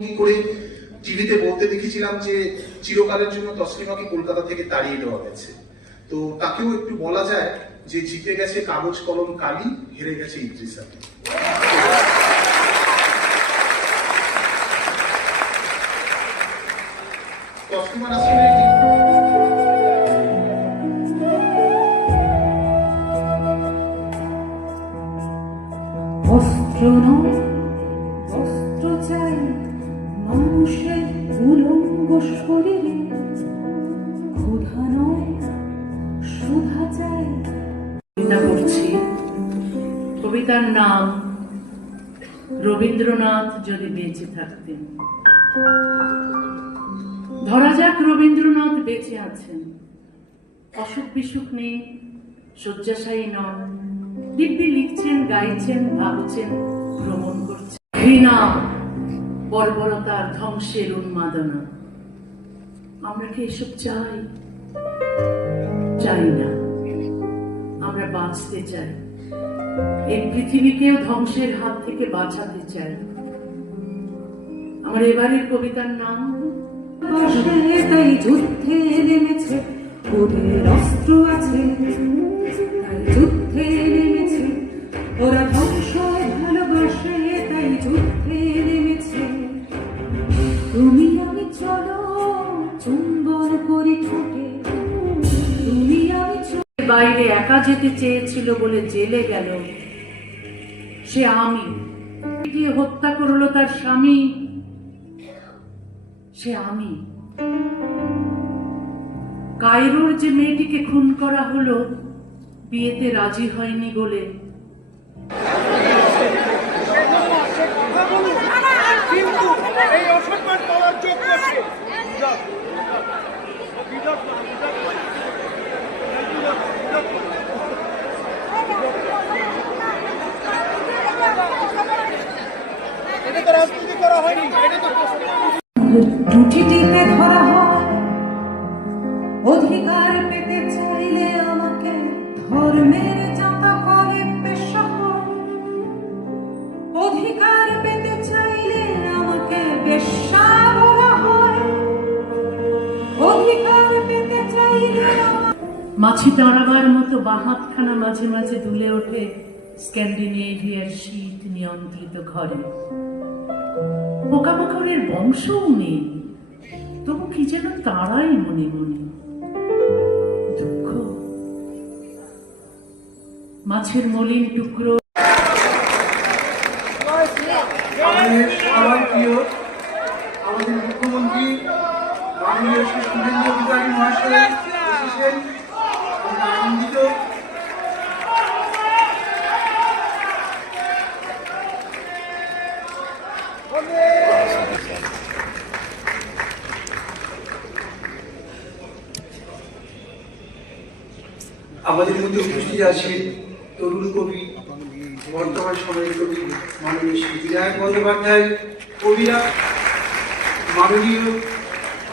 করে টিভিতে বলতে দেখেছিলাম যে চিরকালের জন্য তসলিমাকে কলকাতা থেকে তাড়িয়ে দেওয়া গেছে। তো তাকেও একটু বলা যায় যে জিতে গেছে কাগজ কলম কালি, হেরে গেছে ইদ্রিস আলী। তসলিমা নাসরিনের অস্ত্র নয় অস্ত্র চাই মানুষের উলঙ্গ শরীরে, ক্ষুধা নয় সুধা চাই। চিন্তা করছি কবিতার নাম রবীন্দ্রনাথ যদি বেঁচে থাকতেন। ধরা যাক রবীন্দ্রনাথ বেঁচে আছেন, অসুখ বিসুখ নেই, শয্যাশায়ী নন, দিব্যি লিখছেন, গাইছেন, ভাবছেন, ভ্রমণ করছেন। ঘৃণা, বর্বরতার, ধ্বংসের উন্মাদনা, আমরা কি এসব চাই? চাই না। আমরা বাঁচতে চাই, এই পৃথিবীকেও ধ্বংসের হাত থেকে বাঁচাতে চাই। আমার এবারের কবিতার নাম তাই যুদ্ধে নেমেছে, ওদের অস্ত্র আছে তাই যুদ্ধে নেমেছে, ওরা ধ্বংস ভালোবাসে তাই যুদ্ধে নেমেছে। তুমি আমি চলো চুম্বন করি ঠোঁটে, তুমি আমি বাইরে একা যেতে চেয়েছিল বলে জেলে গেল সে। আমি হত্যা করলো তার স্বামী সে। আমি কায়রোর যে মেয়েটিকে খুন করা হলো বিয়েতে রাজি হয়নি বলে, রুটি টিপে ধরা হয়। অধিকার পেতে চাইলে আমাকে ধর্মের চাঁদা করে পেশা হয়। অধিকার পেতে চাইলে আমাকে বেশ্যা বলা হয়। অধিকার পেতে চাইলে মাছি দাঁড়াবার মতো বাহাতখানা মাঝে মাঝে দুলে ওঠে স্ক্যান্ডিনেভিয়ার শীত নিয়ন্ত্রিত ঘরে। পোকামাকড়ের বংশও নেই, তবু কি যেন তারাই মনে মনে। দুঃখ, মাছের মলিন টুকরো। সবার প্রিয় আমাদের মুখ্যমন্ত্রী মাননীয় শ্রী শুভেন্দু অধিকারী মহাশয় এসেছেন, আমরা আনন্দিত। আমাদের মধ্যে উপস্থিত আছেন তরুণ কবি, বর্তমান সময়ের কবি মাননীয় শ্রী বিনায়ক বন্দ্যোপাধ্যায়, কবিরা মাননীয়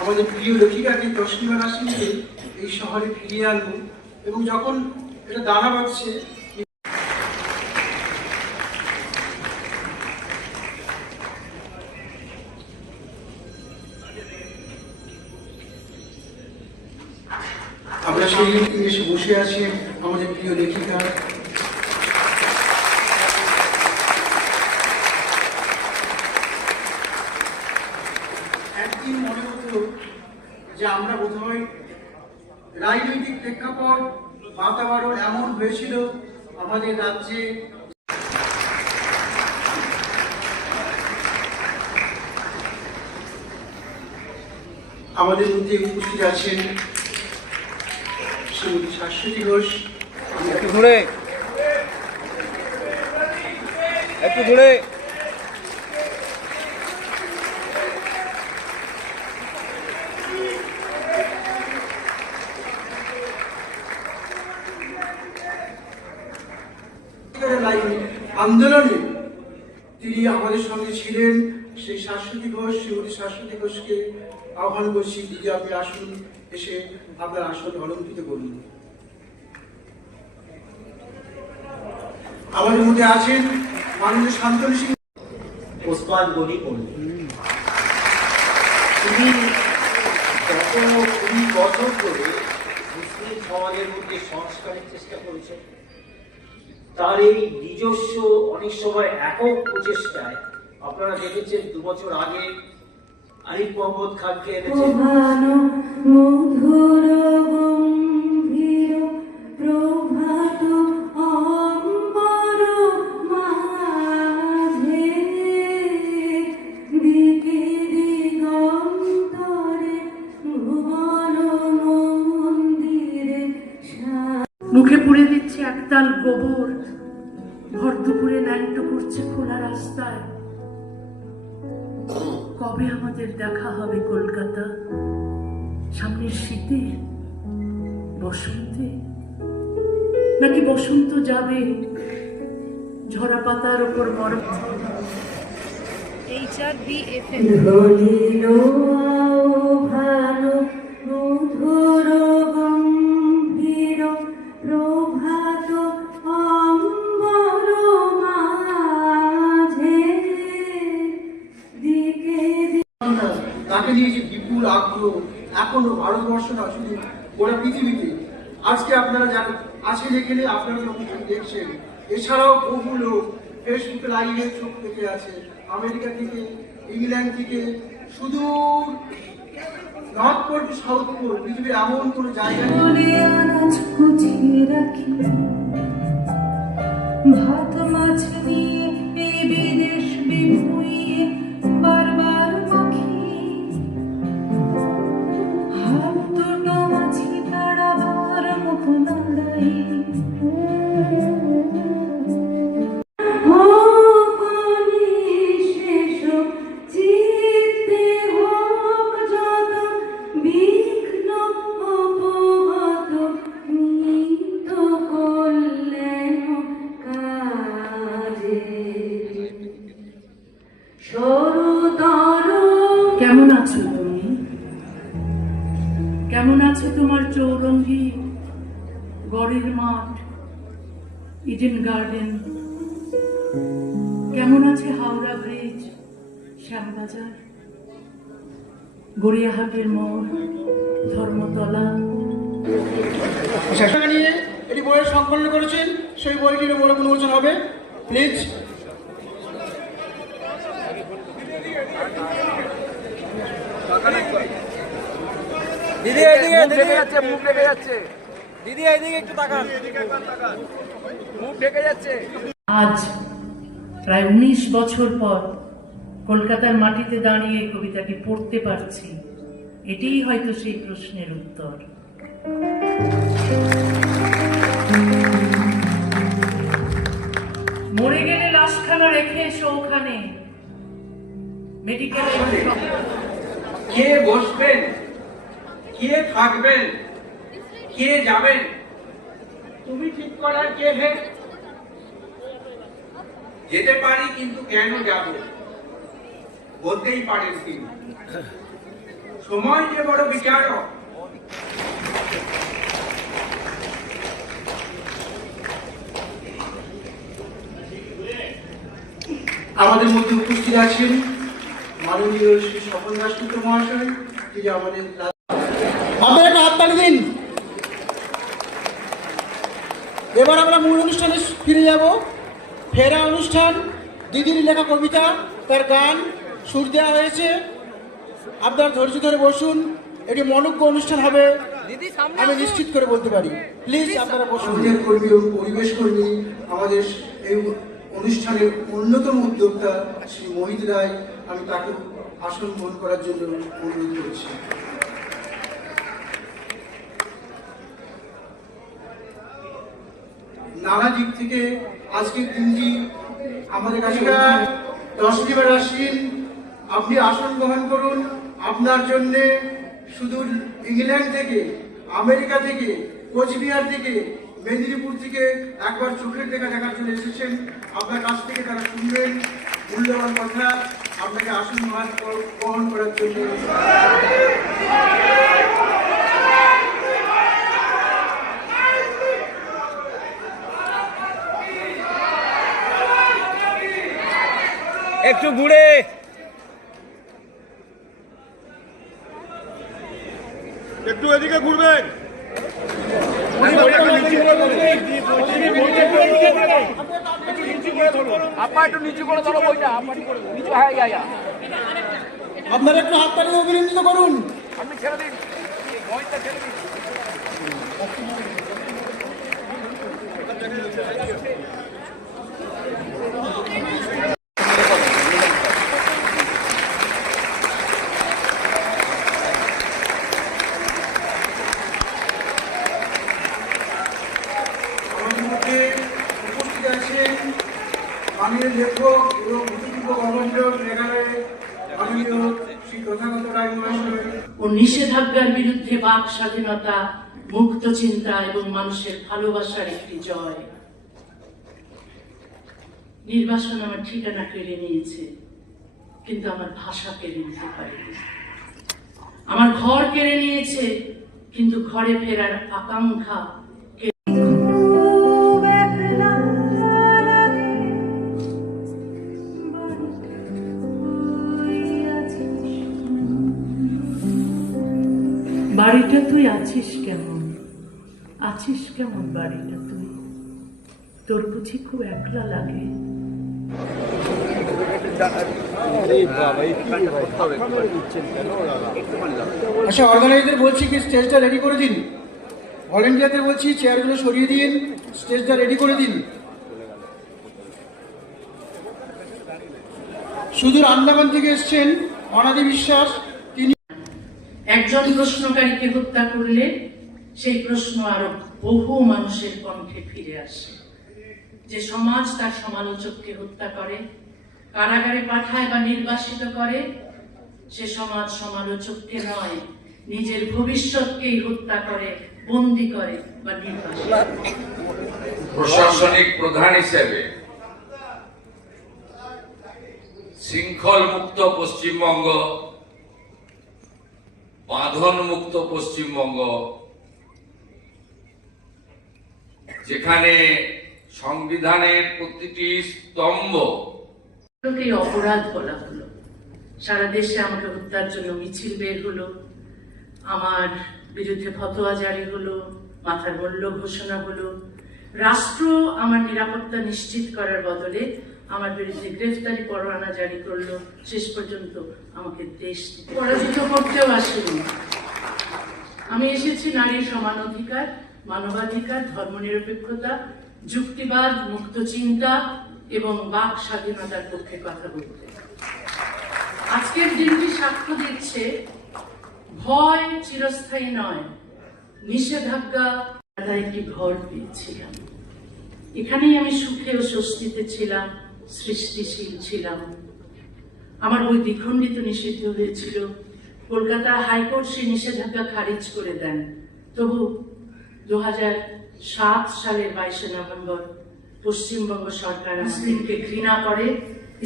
আমাদের প্রিয় লেখিকাকে তসলিমা নাসরিনকে এই শহরে ফিরিয়ে আনবো। এবং যখন এটা দাঁড়া বাঁধছে, আমরা সেই এসে বসে আছি আমাদের প্রিয় লেখিকা। একদিন মনে হতো যে আমরা বোধহয় রাজনৈতিক প্রেক্ষাপট বাতাবরণ এমন হয়েছিল আমাদের রাজ্যে, আমাদের মধ্যে উপস্থিত আছেন শ্রীমতী শাশ্বতী ঘোষ। একটু ঘুরে একটু ঘুরে আন্দোলনে তিনি আমাদের সঙ্গে ছিলেন। সেই শাশ্বতী ঘোষ, শ্রীমতী শাশ্বতী ঘোষকে আহ্বান করছি, দিদি আপনি আসুন, এসে আপনার আসন অলঙ্কৃত করুন। আমাদের মধ্যে আছেন মাননীয় শান্তনু সিং পুষ্পাঞ্জলি করলেন। তিনি গত 20 বছর ধরে মুসলিম সমাজের মধ্যে সংস্কারের চেষ্টা করেছেন। তার এই নিজস্ব অনেক সময় একক প্রচেষ্টায় আপনারা দেখেছেন 2 বছর আগে আরিফ মোহাম্মদ খানকে এনেছেন। মধুর গম্ভীর প্রভাত অম্বর মাঝে দিকে দিগন্তরে ভুবন মন্দিরে মুখে পুড়ে দিচ্ছে একতাল গোবর, ভর দুপুরে ন্যাংটো করছে খোলা রাস্তায়। কবে আমাদের দেখা হবে কলকাতা? সামনের শীতে, বসন্তে, নাকি বসন্ত যাবে ঝরা পাতার উপর মরম ভালো মধুর গম্ভীর প্রভাত অম্বর মাঝে দিকে তাকে নিয়ে যে বিপুল আগ্রহ এখনো ভারতবর্ষ না, শুধু গোটা পৃথিবীতে। আজকে আপনারা জানেন, আজকে যেখানে আপনারা অনুষ্ঠান দেখছেন, এছাড়াও বহু লোক ফেসবুকে লাইভে চোখ পেতে আছে আমেরিকা থেকে, ইংল্যান্ড থেকে, সুদূর north pole to south pole, পৃথিবীর এমন কোনো জায়গা নেই। মনে আনাজ গুছিয়ে রাখি, ভাত মাছ নিয়ে এই বিদেশ বিভুঁইয়ে বারবার পাখি, হাত দুটো মাছি তাড়াবার মতো নাড়াই। কেমন আছো তুমি? কেমন আছে তোমার চৌরঙ্গি, গড়ের মাঠ, ইডেন গার্ডেন? কেমন আছে হাওড়া ব্রিজ, শ্যামবাজার, গড়িয়াহাটের মোড়, ধর্মতলা? সেখানে নিয়ে এটি বইয়ের সংকলন করেছেন, সেই বইটির বড় উন্মোচন হবে। প্লিজ দিদি এইদিকে ঢেকে যাচ্ছে, মুখ ঢেকে যাচ্ছে। দিদি এইদিকে একটু তাকান, মুখ ঢেকে যাচ্ছে। আজ প্রায় 19 বছর পর কলকাতার মাটিতে দাঁড়িয়ে কবিতাটি পড়তে পারছি। এটিই হয়তো সেই প্রশ্নের উত্তর। মরে গেলে লাশখানা রেখে এসো ওখানে, মেডিকেল। কে বসবেন, কে থাকবেন, কে যাবেন, তুমি ঠিক করার কে হে? যেতে পারি কিন্তু কেন যাব, বলতেই পারেন তিনি। সময় যে বড় বিচারক। আমাদের মধ্যে উপস্থিত আছেন মাননীয় শ্রী স্বপন দাশগুপ্ত মহাশয়, তিনি আমাদের। আপনারা একটা হাততালি দিন। এবার আমরা মূল অনুষ্ঠানে ফিরে যাব। ফেরা অনুষ্ঠান, দিদির লেখা কবিতা, তার গান, সুর দেওয়া হয়েছে। আপনার ধৈর্য ধরে বসুন, এটি মনোজ্ঞ অনুষ্ঠান হবে আমি নিশ্চিত করে বলতে পারি। প্লিজ আপনারা বসুন। আমাদের কর্মী ও পরিবেশ কর্মী, আমাদের এই অনুষ্ঠানের অন্যতম উদ্যোক্তা শ্রী মোহিত রায়, আমি তাকে আসন গ্রহণ করার জন্য অনুরোধ করছি। নানা দিক থেকে আজকের দিনটি আমাদের কাছে 10টি বার আসেন। আপনি আসন গ্রহণ করুন। আপনার জন্যে শুধু ইংল্যান্ড থেকে, আমেরিকা থেকে, কোচবিহার থেকে, মেদিনীপুর থেকে একবার চোখের দেখা দেখার জন্য এসেছেন। আপনার কাছ থেকে তারা শুনবেন মূল্যবান কথা। আপনাকে আসন গ্রহণ করার জন্য একটু ঘুরে একটু এদিকে ঘুরবেন। আপা একটু নিচু করে ধরো বইটা, আপা নিচু, হ্যাঁ ইয়া আপনারা একটু হাততালি অভিনন্দিত করুন। আপনি ছেড়ে দিন বইটা, ছেড়ে দিন। আমাদের মধ্যে উপস্থিত আছেন মাননীয় লেখক এবং ভূতপূর্ব গভর্নর মেঘালয়ের মাননীয় শ্রী তথাগত রায় মহাশয়। ও নিষেধাজ্ঞার বিরুদ্ধে বাক স্বাধীনতা, মুক্ত চিন্তা এবং মানুষের ভালোবাসার একটি জয়। নির্বাসন আমার ঠিকানা কেড়ে নিয়েছে, কিন্তু আমার ভাষা কেড়ে নিতে পারেনি। আমার ঘর কেড়ে নিয়েছে, কিন্তু ঘরে ফেরার আকাঙ্ক্ষা বাড়িটা তুই আছিস কেমন? আছিস কেমন বাড়িটা তুই? তোর বুঝি খুব একলা লাগে? আচ্ছা, অর্গানাইজারদের বলছি কি স্টেজটা রেডি করে দিন। ভলেন্টিয়ারদের বলছি চেয়ারগুলো সরিয়ে দিন, স্টেজটা রেডি করে দিন। সুদূর আন্দামান থেকে এসছেন অনাদি বিশ্বাস, তিনি একজন প্রশ্নকারীকে হত্যা করলে সেই প্রশ্ন আরো বহু মানুষের কণ্ঠে ফিরে আসে। যে সমাজ তার সমালোচককে হত্যা করে, কারাগারে পাঠায় বা নির্বাসিত করে, সে সমাজ সমালোচককে নয়, নিজের ভবিষ্যৎকেই হত্যা করে, বন্দী করে বা নির্বাসিত করে। প্রশাসনিক প্রধান হিসেবে শৃঙ্খল মুক্ত পশ্চিমবঙ্গ, বাঁধন মুক্ত পশ্চিমবঙ্গ, যেখানে সংবিধানের প্রতিটি স্তম্ভ এই অপরাধ বলা হলো। সারা দেশে আমাকে হত্যার জন্য মিছিল বের হলো, আমার বিরুদ্ধে ফতোয়া জারি হলো, মাথার মূল্য ঘোষণা হলো। রাষ্ট্র আমার নিরাপত্তা নিশ্চিত করার বদলে আমার বিরুদ্ধে গ্রেফতারি পরোয়ানা জারি করলো। শেষ পর্যন্ত আমাকে দেশ থেকে পরাজিত করতেও আসেনি। আমি এসেছি নারীর সমান অধিকার, মানবাধিকার, ধর্মনিরপেক্ষতা, যুক্তিবাদ, মুক্ত চিন্তা এবং বাক স্বাধীনতার পক্ষে কথা বলতে। আজকের দিনটি সাক্ষ্য দিচ্ছে ভয় চিরস্থায়ী নয়, নিষেধাজ্ঞা। একটি ঘর পেয়েছিলাম, এখানেই আমি সুখে ও স্বস্তিতে ছিলাম, সৃষ্টিশীল ছিলাম। আমার বই দ্বিখণ্ডিত নিষিদ্ধ হয়েছিল। কলকাতা হাইকোর্ট সেই নিষেধাজ্ঞা খারিজ করে দেন। তবু 2007 সালের 22 নভেম্বর পশ্চিমবঙ্গ সরকার মুসলিমকে ঘৃণা করে,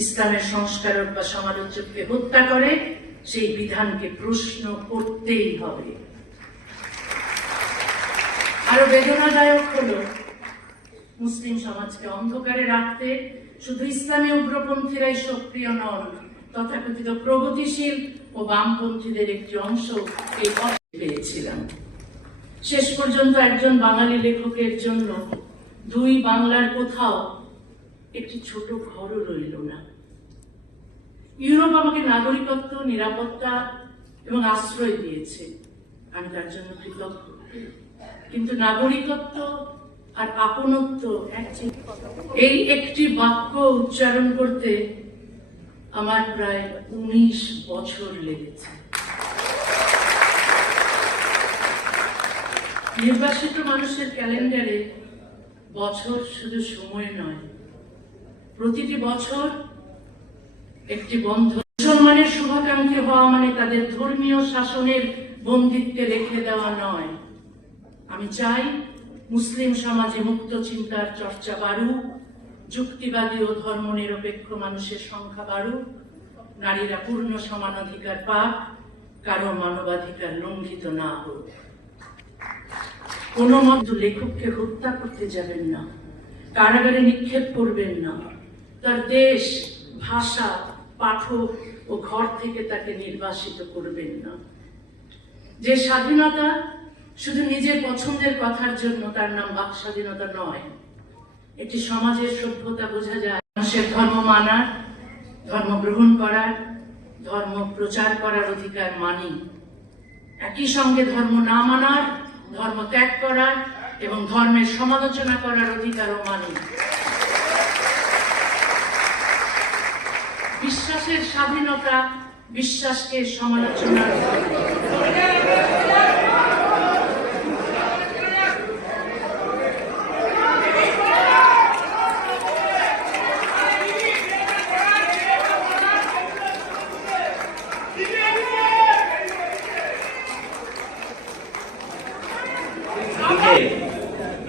ইসলামের সংস্কারক বা সমালোচককে হত্যা করে। সেই বিধানকে প্রশ্ন করতেই হবে। আরো বেদনাদায়ক হলো, মুসলিম সমাজকে অন্ধকারে রাখতে শুধু ইসলামী উগ্রপন্থীরাই সক্রিয় নন, তথাকথিত প্রগতিশীল ও বামপন্থীদের একটি অংশ এই পথে পেয়েছিলাম। শেষ পর্যন্ত একজন বাঙালি লেখকের জন্য দুই বাংলার কোথাও একটি ছোট ঘরও রইল না। ইউরোপ আমাকে নাগরিকত্ব, নিরাপত্তা এবং আশ্রয় দিয়েছে, আমি তার জন্য কৃতজ্ঞ। কিন্তু নাগরিকত্ব আর আপনত্ব এই একটি বাক্য উচ্চারণ করতে আমার প্রায় 19 বছর লেগেছে। নির্বাসিত মানুষের ক্যালেন্ডারে বছর শুধু সময় নয়, প্রতিটি বছর একটি বন্ধ। মুসলমানের শুভাকাঙ্ক্ষী হওয়া মানে তাদের ধর্মীয় শাসনের বন্দিত্বে রেখে দেওয়া নয়। আমি চাই মুসলিম সমাজে মুক্ত চিন্তার চর্চা বাড়ুক, যুক্তিবাদী ও ধর্মনিরপেক্ষ মানুষের সংখ্যা বাড়ুক, নারীরা পূর্ণ সমান অধিকার পাক, কারো মানবাধিকার লঙ্ঘিত না হোক। কোনো মতো লেখককে হত্যা করতে যাবেন না, কারাগারে নিক্ষেপ করবেন না, তার দেশ, ভাষা, পাঠক ও ঘর থেকে তাকে নির্বাসিত করবেন না। যে স্বাধীনতা শুধু নিজের পছন্দের কথার জন্য, তার নাম বাক স্বাধীনতা নয়। এটি সমাজের সভ্যতা বোঝা যায়। মানুষের ধর্ম মানার, ধর্ম গ্রহণ করার, ধর্ম প্রচার করার অধিকার মানি। একই সঙ্গে ধর্ম না মানার, ধর্ম ত্যাগ করার এবং ধর্মের সমালোচনা করার অধিকারও মানি। বিশ্বাসের স্বাধীনতা বিশ্বাসকে সমালোচনার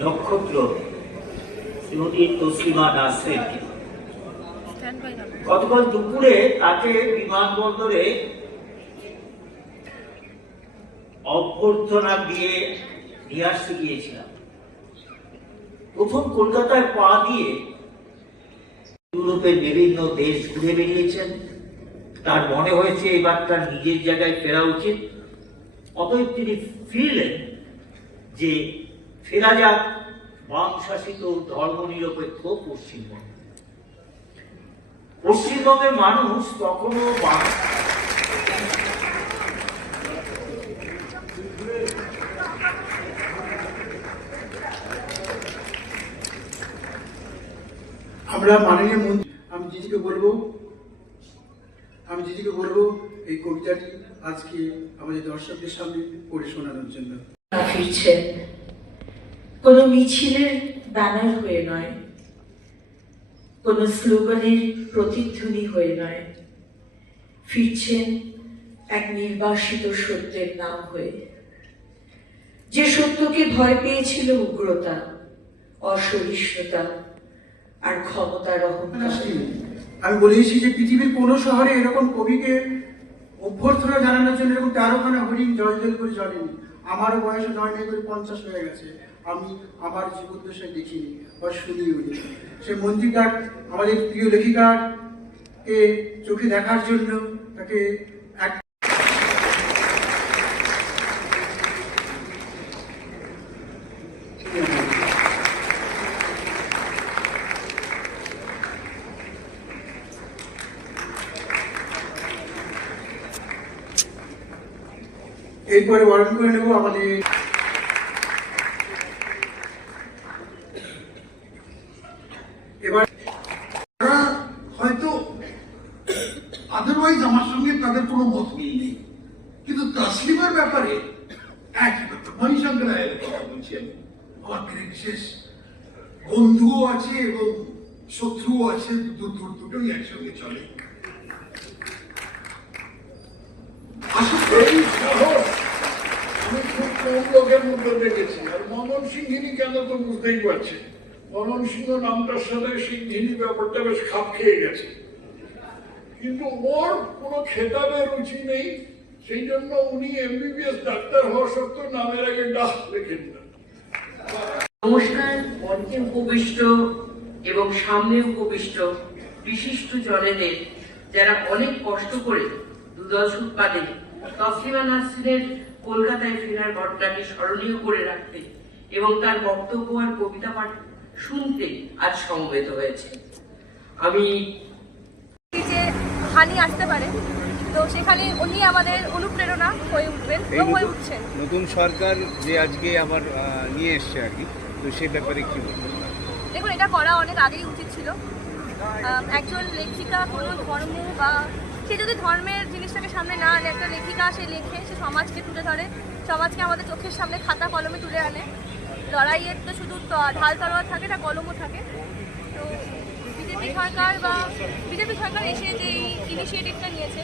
নক্ষত্র শ্রীমতী তসলিমা নাসরিন গতকাল দুপুরে তাকে বিমানবন্দরে অভ্যর্থনা দিয়ে নিয়ে আসতে গিয়েছিলাম। প্রথম কলকাতায় পা দিয়ে ইউরোপের বিভিন্ন দেশ ঘুরে বেরিয়েছেন। তার মনে হয়েছে এবার তার নিজের জায়গায় ফেরা উচিত। অতএব তিনি ফিরলেন যে ফেরা যাক বাম শাসিত ধর্মনিরপেক্ষ পশ্চিমবঙ্গ। পশ্চিমবঙ্গের মানুষ তখনও আমরা মাননীয় মন্ত্রী, আমি দিদিকে বলবো এই কবিতাটি আজকে আমাদের দর্শকদের সামনে পড়ে শোনানোর জন্য। ফিরছেন কোনো মিছিলের ব্যানার হয়ে নয়, কোনো স্লোগানের প্রতিধ্বনি হয়ে নয়, ফিরছেন এক নির্বাসিত সত্যের নাম হয়ে। যে সত্যকে ভয় পেয়েছিল উগ্রতা, অসহিষ্ণুতা আর ক্ষমতার অহংকার। আমি বলেছি যে পৃথিবীর কোনো শহরে এরকম কবিকে অভ্যর্থনা জানানোর জন্য এরকম 13খানা হরিণ জল জল করে জ্বলেনি। আমারও বয়স 9 করে 50 হয়ে গেছে, আমি আমার জীবদ্দশায় দেখিনি বা শুনিও নি। সে মন্ত্রীকার আমাদের প্রিয় লেখিকাকে চোখে দেখার জন্য তাকে এক এরপরে বরণ করে নেব আমাদের এবার হয়তো আদারওয়াইজ আমার সঙ্গে তাদের কোনো মত মিল নেই, কিন্তু তসলিমার ব্যাপারে একই ব্যাপার। মণিশঙ্কর রায়ের কথা বলছি আমি। আমার বিশেষ বন্ধুও আছে এবং শত্রুও আছে, দুটোই একসঙ্গে চলে। এই সাহস আমি খুব কম লোকের মধ্যে দেখেছি। আর মনন সিংহিনী কেন তো বুঝতেই পারছি, মনন সিংহ নামটার সাথে সিংহিনী ব্যাপারটা বেশ খাপ খেয়ে গেছে, কিন্তু ওর কোনো খেতাবের রুচি নেই। সেই জন্য উনি এমবিবিএস ডাক্তার হওয়া সত্ত্বেও নামের আগে ডাক লেখেন না। নমস্কার। মঞ্চে উপবিষ্ট এবং সামনে উপবিষ্ট বিশিষ্ট জনেদের, যারা অনেক কষ্ট করে 2 দশক বাদে তসলিমা নাসরিনের কলকাতায় ফেরার ঘটনাকে স্মরণীয় করে রাখতে এবং তার বক্তব্য আর কবিতা পাঠ শুনতে আজ সমবেত হয়েছে। আমি যে হানি আসতে পারে, তো সেখানে উনি আমাদের অনুপ্রেরণা হয়ে উঠবেন এবং হয়ে উঠছেন। নতুন সরকার যে আজকে আবার নিয়ে এসছে আর কি, তো সেই ব্যাপারে কি বলবেন? দেখুন, এটা করা অনেক আগেই উচিত ছিল। একজন লেখিকা কোনো ধর্ম বা সে যদি ধর্মের জিনিসটাকে সামনে না আনে, একটা লেখিকা সে লেখে, সে সমাজকে তুলে ধরে, সমাজকে আমাদের চোখের সামনে খাতা কলমে তুলে আনে। লড়াইয়ের তো শুধু ঢাল তলোয়ার থাকে না, কলমও থাকে। তো বিজেপি সরকার এসে যে ইনিশিয়েটিভটা নিয়েছে,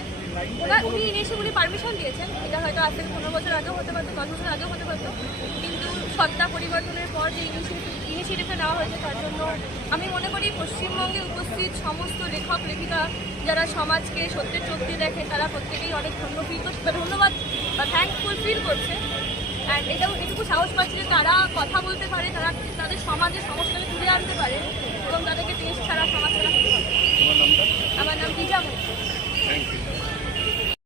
উনি পারমিশন দিয়েছেন। এটা হয়তো আজ থেকে 15 বছর আগেও হতে পারতো, 10 বছর আগেও হতে পারতো, কিন্তু সত্তা পরিবর্তনের পর যে ইনিশিয়েটিভটা নেওয়া হয়েছে, তার জন্য আমি মনে করি পশ্চিমবঙ্গে উপস্থিত সমস্ত লেখক লেখিকা যারা সমাজকে সত্যের চোখ দিয়ে দেখে, তারা প্রত্যেকেই অনেক ধন্যবাদ বা থ্যাঙ্কফুল ফিল করছে। অ্যান্ড এটুকু সাহস পাচ্ছে যে তারা কথা বলতে পারে, তারা তাদের সমাজের সমস্যাকে তুলে আনতে পারে এবং তাদেরকে দেশ ছাড়া সমাজ ছাড়া